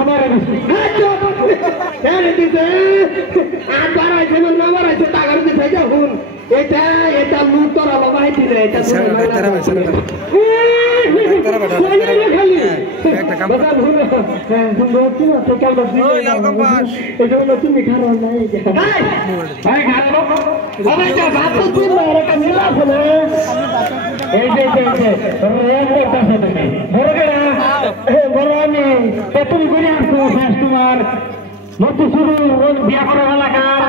আমার এটা এটা লুতর বাবাই দিলে এটা তুমি খারাপ নাই বড় আমি পেটুল করে আসবো তোমার মতো শুরু বিয়া করার এলাকার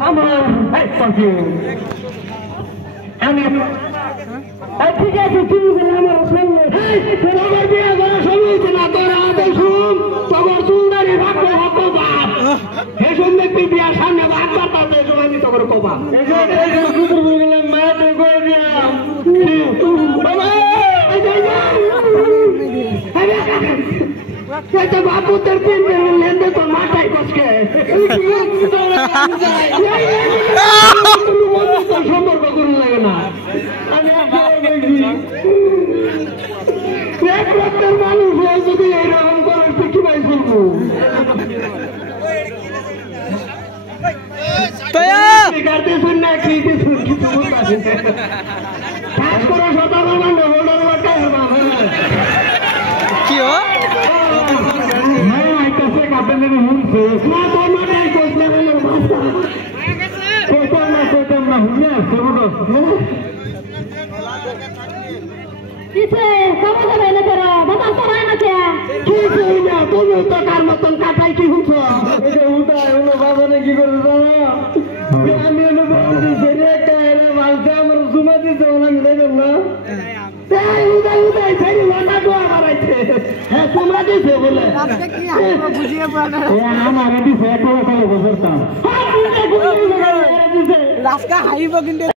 আমার আমি ঠিক আছে তুমি আমার আমার বিয়া করা শুরু হয়েছে না তোর আদেশ তোমার সুন্দরী ভাগ্য হতো হে সন্ধ্যে বিয়া সামনে একবার তাদের আমি তোমার কবা মায়ের করে দিলাম বাপুদের তিন লেনদে তো মাথায় কষকে সম্পর্ক করুন লাগে না মানুষ যদি এইরকম করে কি ভাই করবো টাকার মতন কাটাই কি হচ্ছে বাজারে কি করে আমি মালটা আমার জমা দিতে আমি দেখলাম না তোমরা দিছে বলে আমার দিছে রাস্তা হাইব কিন্তু